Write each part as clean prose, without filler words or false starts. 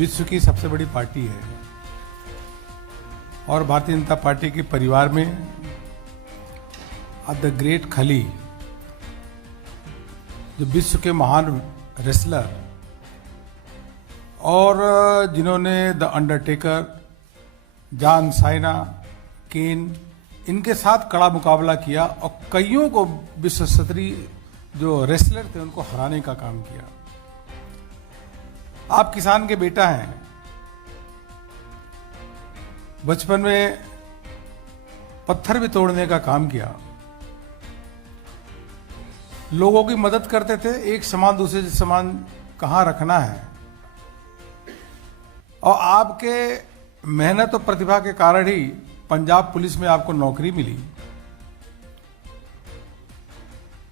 विश्व की सबसे बड़ी पार्टी है और भारतीय जनता पार्टी के परिवार में द ग्रेट खली, जो विश्व के महान रेसलर और जिन्होंने द अंडरटेकर, जॉन साइना, केन, इनके साथ कड़ा मुकाबला किया और कईयों को विश्व स्तरीय जो रेसलर थे उनको हराने का काम किया। आप किसान के बेटा हैं, बचपन में पत्थर भी तोड़ने का काम किया, लोगों की मदद करते थे, एक सामान दूसरे सामान कहाँ रखना है। और आपके मेहनत और प्रतिभा के कारण ही पंजाब पुलिस में आपको नौकरी मिली,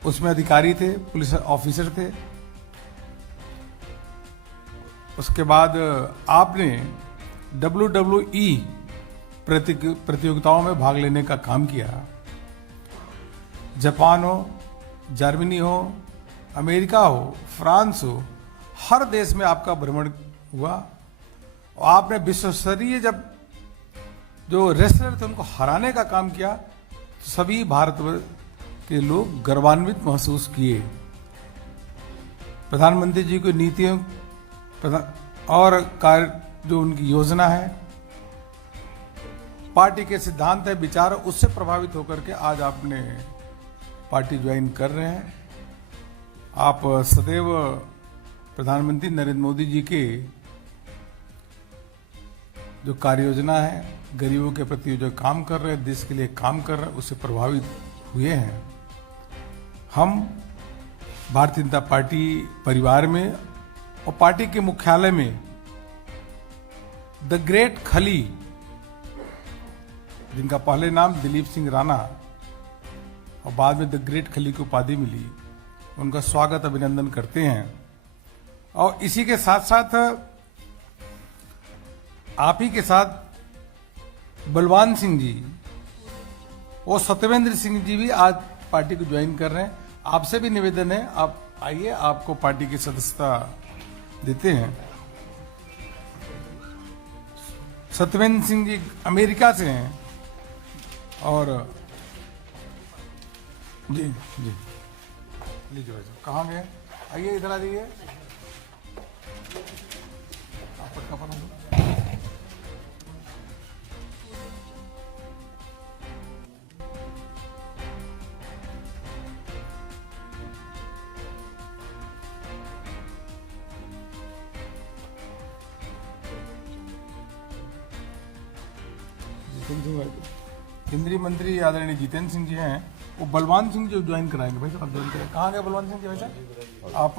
उसमें अधिकारी थे, पुलिस ऑफिसर थे। उसके बाद आपने WWE प्रतियोगिताओं में भाग लेने का काम किया। जापान हो, जर्मनी हो, अमेरिका हो, फ्रांस हो, हर देश में आपका भ्रमण हुआ और आपने विश्व स्तरीय जब जो रेसलर थे उनको हराने का काम किया तो सभी भारत के लोग गर्वान्वित महसूस किए। प्रधानमंत्री जी की नीतियों और कार्य जो उनकी योजना है, पार्टी के सिद्धांत है, विचार, उससे प्रभावित होकर के आज आपने पार्टी ज्वाइन कर रहे हैं। आप सदैव प्रधानमंत्री नरेंद्र मोदी जी के जो कार्य योजना है, गरीबों के प्रति जो काम कर रहे हैं, देश के लिए काम कर रहे हैं, उससे प्रभावित हुए हैं। हम भारतीय जनता पार्टी परिवार में और पार्टी के मुख्यालय में द ग्रेट खली, जिनका पहले नाम दिलीप सिंह राणा और बाद में द ग्रेट खली की उपाधि मिली, उनका स्वागत अभिनंदन करते हैं। और इसी के साथ साथ आप ही के साथ बलवान सिंह जी और सत्यवेंद्र सिंह जी भी आज पार्टी को ज्वाइन कर रहे हैं। आपसे भी निवेदन है, आप आइए, आपको पार्टी की सदस्यता देते हैं। सत्यवेंद्र सिंह जी अमेरिका से हैं और जी जी लीजिए भाई साहब, कहाँ गए? आइए, इधर आ जाइए। केंद्रीय मंत्री आदरणीय जितेंद्र सिंह जी हैं, वो बलवान सिंह जो ज्वाइन कराएंगे। भाई साहब आप ज्वाइन करें। कहाँ गए बलवान सिंह जी? भाई साहब आप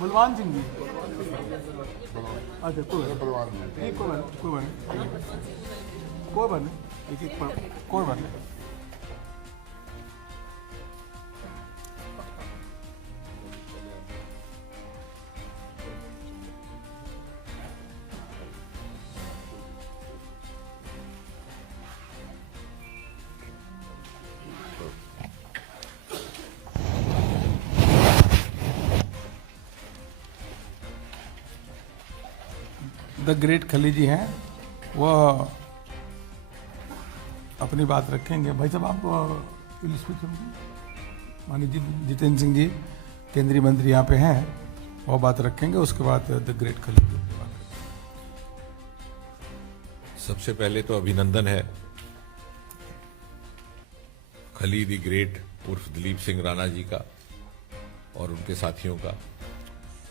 बलवान सिंह जी, अच्छा कोई बात नहीं। द ग्रेट खली जी हैं, वह अपनी बात रखेंगे। भाई साहब आप माननीय जितेंद्र सिंह जी केंद्रीय मंत्री यहाँ पे हैं, वो बात रखेंगे। उसके बाद द ग्रेट खली जी की बात रखेंगे। सबसे पहले तो अभिनंदन है खली द ग्रेट उर्फ दिलीप सिंह राणा जी का और उनके साथियों का।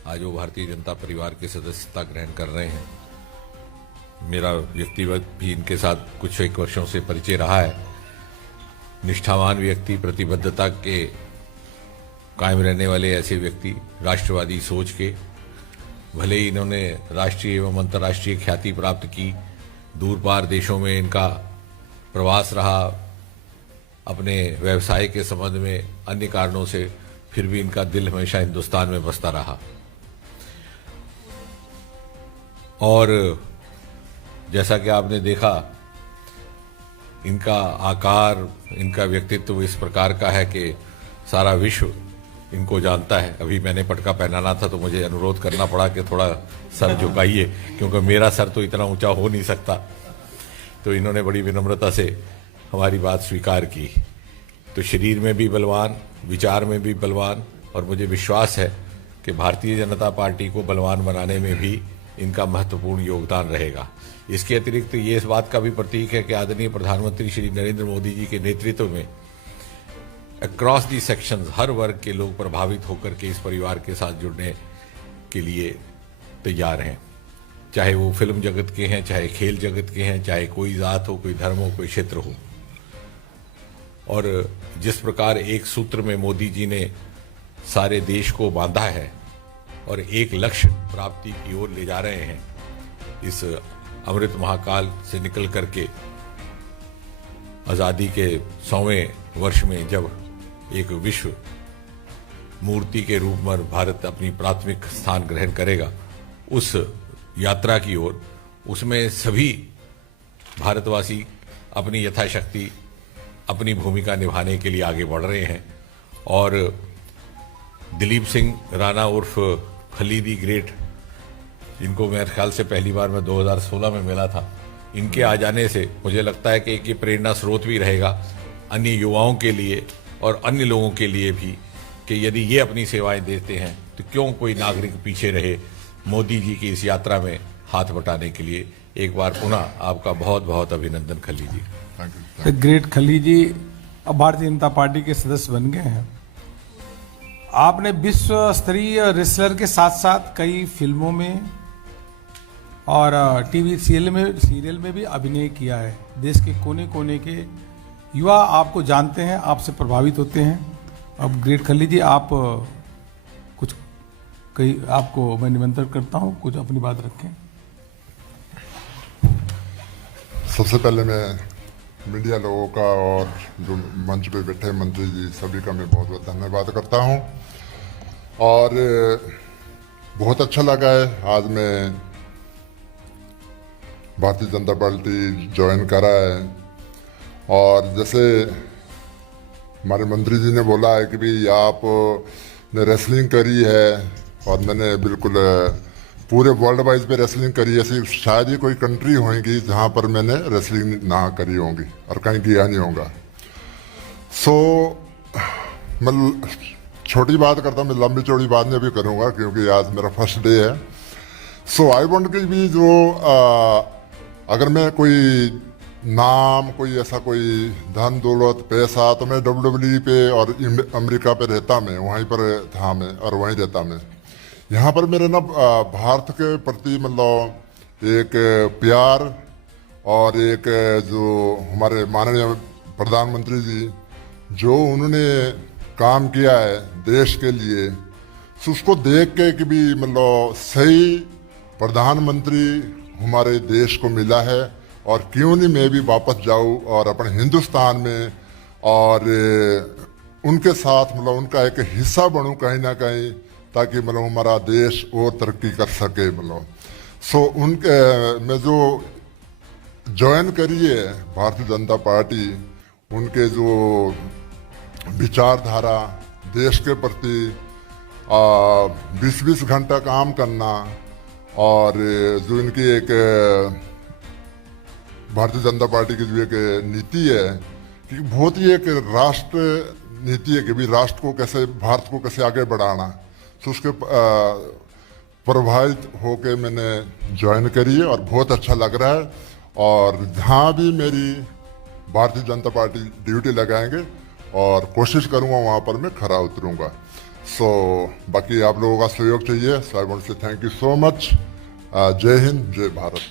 आज वो भारतीय जनता परिवार के सदस्यता ग्रहण कर रहे हैं। मेरा व्यक्तिगत भी इनके साथ कुछ एक वर्षों से परिचय रहा है। निष्ठावान व्यक्ति, प्रतिबद्धता के कायम रहने वाले ऐसे व्यक्ति, राष्ट्रवादी सोच के, भले ही इन्होंने राष्ट्रीय एवं अंतर्राष्ट्रीय ख्याति प्राप्त की, दूर पार देशों में इनका प्रवास रहा, अपने व्यवसाय के संबंध में अन्य कारणों से, फिर भी इनका दिल हमेशा हिंदुस्तान में बसता रहा। और जैसा कि आपने देखा, इनका आकार, इनका व्यक्तित्व इस प्रकार का है कि सारा विश्व इनको जानता है। अभी मैंने पटका पहनाना था तो मुझे अनुरोध करना पड़ा कि थोड़ा सर झुकाइए, क्योंकि मेरा सर तो इतना ऊंचा हो नहीं सकता। तो इन्होंने बड़ी विनम्रता से हमारी बात स्वीकार की। तो शरीर में भी बलवान, विचार में भी बलवान, और मुझे विश्वास है कि भारतीय जनता पार्टी को बलवान बनाने में भी इनका महत्वपूर्ण योगदान रहेगा। इसके अतिरिक्त ये इस बात का भी प्रतीक है कि आदरणीय प्रधानमंत्री श्री नरेंद्र मोदी जी के नेतृत्व में अक्रॉस दी सेक्शंस हर वर्ग के लोग प्रभावित होकर के इस परिवार के साथ जुड़ने के लिए तैयार हैं। चाहे वो फिल्म जगत के हैं, चाहे खेल जगत के हैं, चाहे कोई जात हो, कोई धर्म हो, कोई क्षेत्र हो। और जिस प्रकार एक सूत्र में मोदी जी ने सारे देश को बांधा है और एक लक्ष्य प्राप्ति की ओर ले जा रहे हैं, इस अमृत महाकाल से निकल करके आजादी के 100वें वर्ष में जब एक विश्व मूर्ति के रूप में भारत अपनी प्राथमिक स्थान ग्रहण करेगा, उस यात्रा की ओर, उसमें सभी भारतवासी अपनी यथाशक्ति अपनी भूमिका निभाने के लिए आगे बढ़ रहे हैं। और दिलीप सिंह राणा उर्फ खली दी ग्रेट, जिनको मेरे ख्याल से पहली बार मैं 2016 में मिला था, इनके आ जाने से मुझे लगता है कि ये प्रेरणा स्रोत भी रहेगा अन्य युवाओं के लिए और अन्य लोगों के लिए भी, कि यदि ये अपनी सेवाएं देते हैं तो क्यों कोई नागरिक पीछे रहे मोदी जी की इस यात्रा में हाथ बटाने के लिए। एक बार पुनः आपका बहुत बहुत अभिनंदन खली जी। ग्रेट खली जी अब भारतीय जनता पार्टी के सदस्य बन गए हैं। आपने विश्व स्तरीय रेसलर के साथ साथ कई फिल्मों में और टीवी सीरियल में भी अभिनय किया है। देश के कोने कोने के युवा आपको जानते हैं, आपसे प्रभावित होते हैं। अब ग्रेट खली जी, आप कुछ आपको मैं निमंत्रण करता हूं, कुछ अपनी बात रखें। सबसे पहले मैं मीडिया लोगों का और जो मंच पे बैठे मंत्री जी सभी का मैं बहुत बहुत धन्यवाद करता हूं। और बहुत अच्छा लगा है आज मैं भारतीय जनता पार्टी ज्वाइन करा है। और जैसे हमारे मंत्री जी ने बोला है कि भाई आपने रेसलिंग करी है, और मैंने बिल्कुल पूरे वर्ल्ड वाइज पे रेसलिंग करी है। ऐसी शायद ही कोई कंट्री होगी जहाँ पर मैंने रेसलिंग ना करी होगी और कहीं किया नहीं होगा। सो मैं छोटी बात करता हूँ, मैं लंबी चौड़ी बात नहीं अभी करूँगा क्योंकि आज मेरा फर्स्ट डे है। सो आई वांट कि भी जो अगर मैं कोई नाम, कोई ऐसा कोई धन दौलत पैसा, तो मैं WWE पे और अमेरिका पे रहता, मैं वहीं पर था मैं और वहीं रहता मैं। यहाँ पर मेरे ना भारत के प्रति मतलब एक प्यार और एक जो हमारे माननीय प्रधानमंत्री जी जो उन्होंने काम किया है देश के लिए, तो उसको देख के कि भी मतलब सही प्रधानमंत्री हमारे देश को मिला है, और क्यों नहीं मैं भी वापस जाऊँ और अपने हिंदुस्तान में और उनके साथ मतलब उनका एक हिस्सा बनूँ कहीं ना कहीं, ताकि मतलब हमारा देश और तरक्की कर सके। मतलब सो उनके मैं जो ज्वाइन करी है भारतीय जनता पार्टी, उनके जो विचारधारा देश के प्रति 20-20 घंटा काम करना, और जो इनकी एक भारतीय जनता पार्टी की जो एक नीति है कि बहुत ही एक राष्ट्र नीति है कि भी राष्ट्र को कैसे, भारत को कैसे आगे बढ़ाना, तो उसके प्रभावित होके मैंने ज्वाइन करी है और बहुत अच्छा लग रहा है। और जहाँ भी मेरी भारतीय जनता पार्टी ड्यूटी लगाएंगे और कोशिश करूँगा वहाँ पर मैं खरा उतरूँगा। सो बाकी आप लोगों का सहयोग चाहिए। So I want say thank you so much. जय हिंद, जय भारत।